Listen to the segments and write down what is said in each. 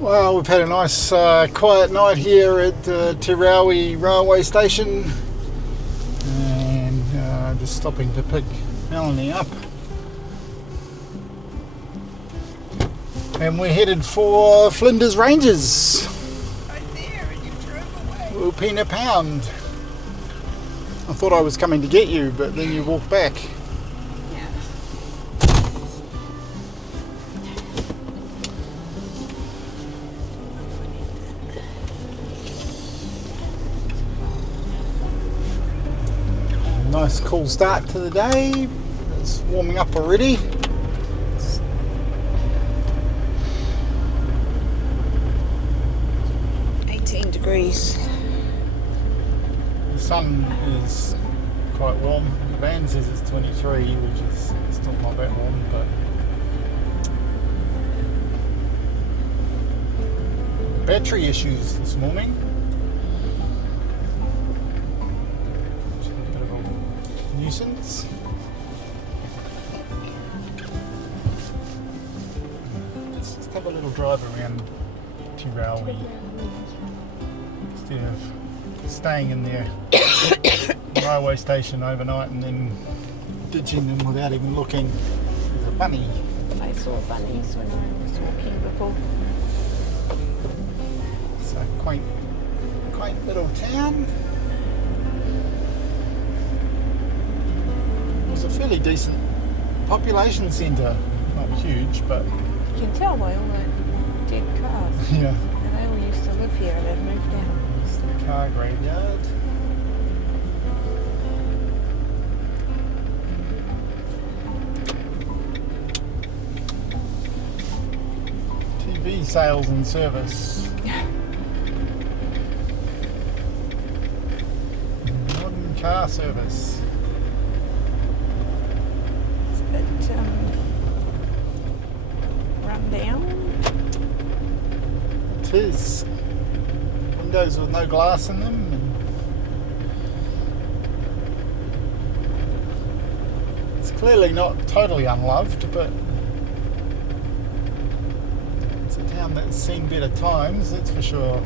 Well, we've had a nice quiet night here at Terowie railway station, and just stopping to pick Melanie up. And we're headed for Flinders Ranges. Right there, and you drove away. Wilpena Pound. I thought I was coming to get you, but then you walked back. Yeah. Nice cool start to the day. It's warming up already. 18 degrees. The sun is quite warm. The van says it's 23, which is still not that warm, but battery issues this morning. Which is a bit of a nuisance. Let's just have a little drive around Terowie instead of staying in the railway station overnight and then ditching them without even looking. There's a bunny. I saw bunnies when I was walking before. It's a quaint little town. It was a fairly decent population centre. Not huge, but You can tell by all the dead cars. yeah. And they all used to live here and they've moved out. It's the car graveyard. TV sales and service. Modern car service. It's a bit run down. It is. Windows with no glass in them. And it's clearly not totally unloved, but it's a town that's seen better times, that's for sure.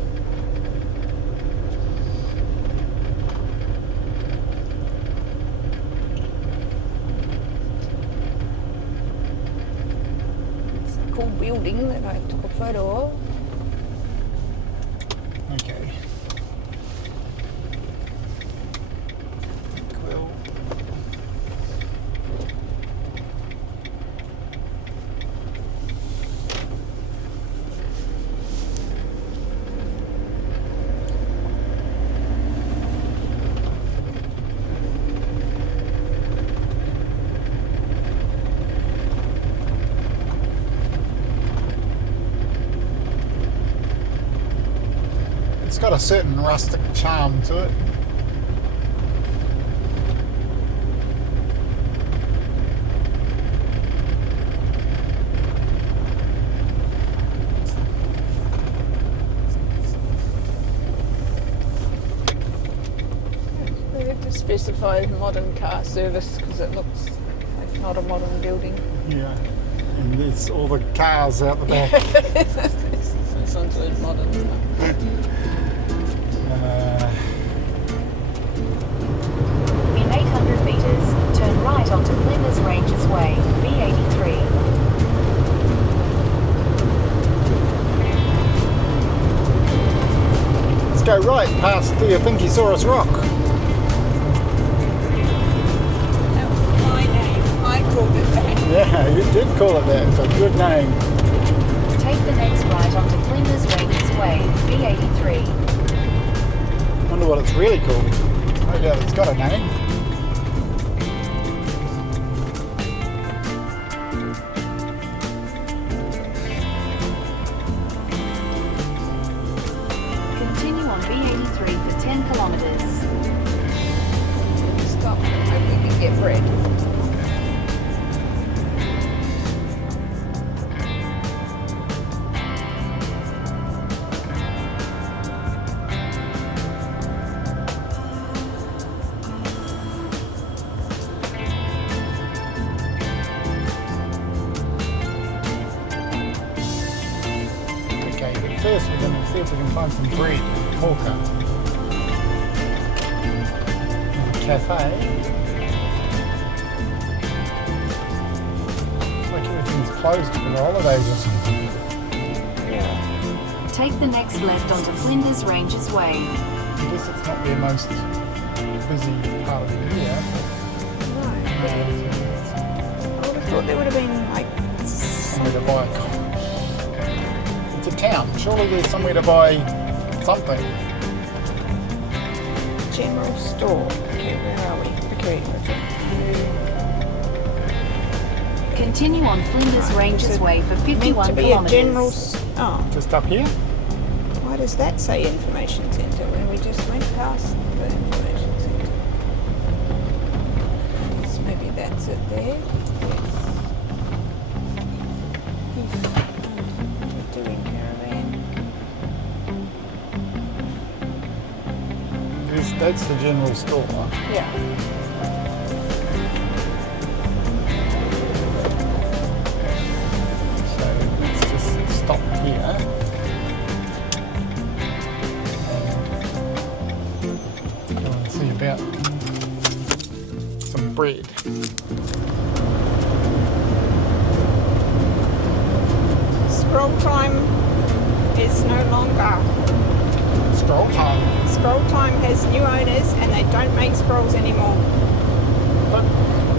It's a cool building that I took a photo of. Okay. Cool. It's got a certain rustic charm to it. They have to specify modern car service because it looks like not a modern building. Yeah. And there's all the cars out the back. This one's really modern stuff. In 800 metres, turn right onto Flinders Ranges Way, B83. Let's go right past the Thinkosaurus Rock. That was my name. I called it that. Yeah, you did call it that. It's a good name. Take the next right onto Flinders Ranges Way, B83. Wonder what it's really called. No doubt it's got a name. Continue on B83 for 10 kilometres. Stop and hope we can get bread. first we're going to see if we can find some bread in Hawker. Cafe. Looks like everything's closed for the holidays or something. Yeah. Take the next left onto Flinders Ranges Way. I guess it's not their most busy part of the year. No. I would have thought there would have been like Somewhere to buy a coffee. It's a town. Surely there's somewhere to buy something. general store. Okay, where are we? Okay, Continue on Flinders Ranges Way for 51 meant to be kilometres. a general. Oh, Just up here. why does that say information centre when we just went past the information centre? So maybe that's it there. Yes. What are we doing, caravan? That's the general store. Yeah. So let's just stop here. Go and see about some bread. Scroll time is no longer. Stroll time. Scroll time has new owners and they don't make scrolls anymore. But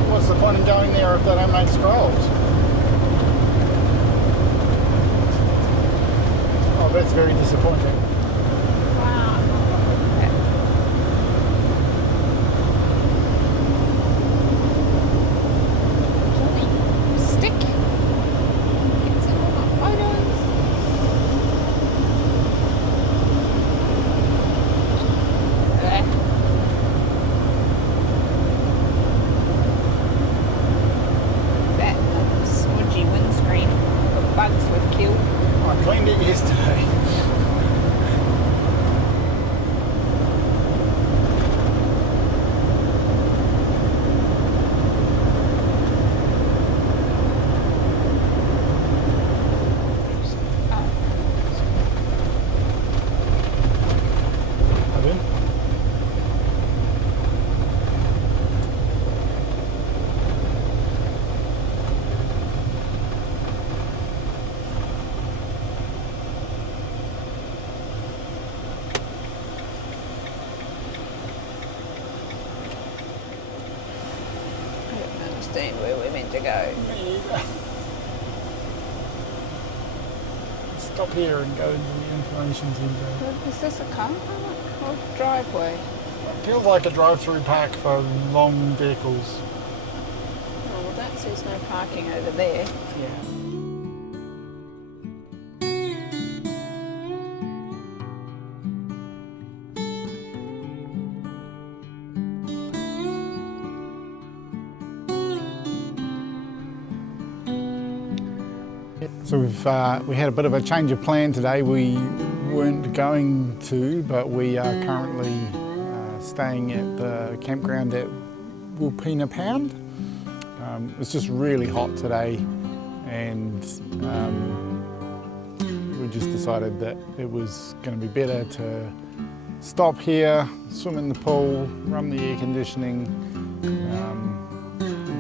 what's the point in going there if they don't make scrolls? Oh, that's very disappointing. Wow. Stick. Get some more photos. That smudgy windscreen. The bugs we've killed. I cleaned it yesterday. Pardon? I don't understand where we're meant to go. Stop here and go into the information centre. Is this a car park or driveway? It feels like a drive-through park for long vehicles. Oh, well, that says no parking over there. Yeah. So we had a bit of a change of plan today. We weren't going to, but we are currently staying at the campground at Wilpena Pound. It's just really hot today, and we just decided that it was going to be better to stop here, swim in the pool, run the air conditioning,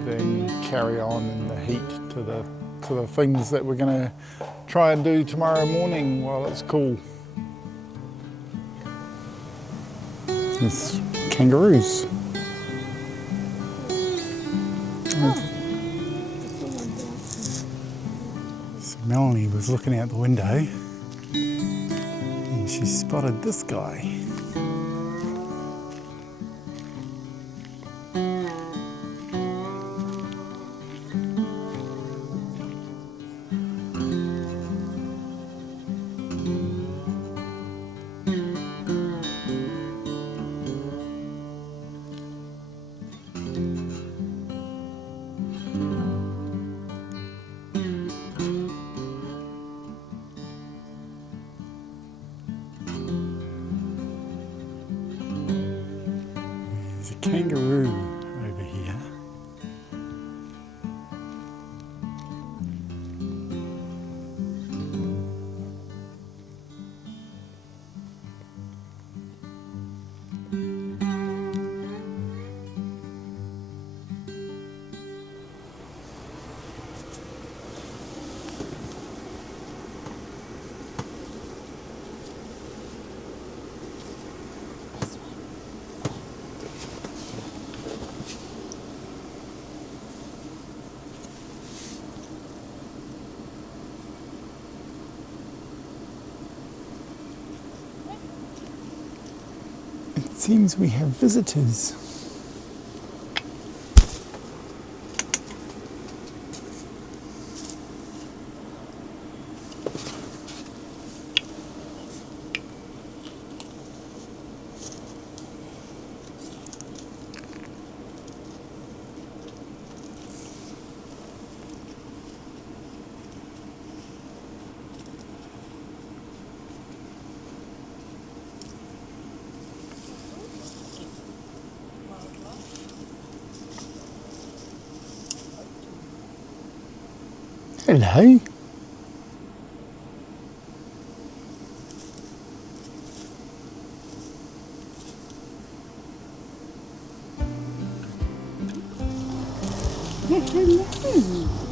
then carry on in the heat to the things that we're going to try and do tomorrow morning while it's cool. There's kangaroos. So Melanie was looking out the window and she spotted this guy. There's a kangaroo over here. seems we have visitors. Hello. Yes, hello.